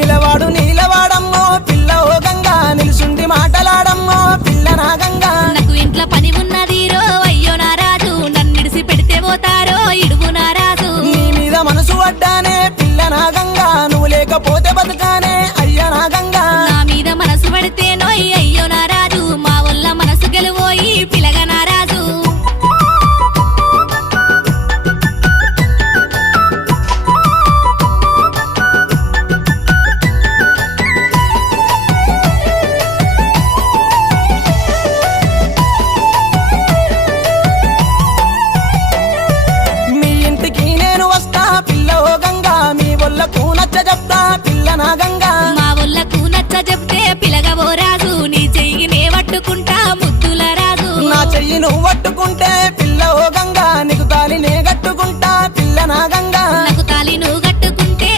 నిలవాడు నీలవాడమ్మో పిల్ల ఓ గంగా నిలుసుండి మాటలాడమ్మో పిల్ల నా గంగా నాకు ఇంట్లో పని ఉన్నది రో అయ్యో నా రాజు నన్నిడిసి పెడితే పోతారో ఇడుగు నా రాజు నీ మీద మనసు పడ్డానే పిల్ల నా గంగా నువ్వు లేకపోతే బతుకానే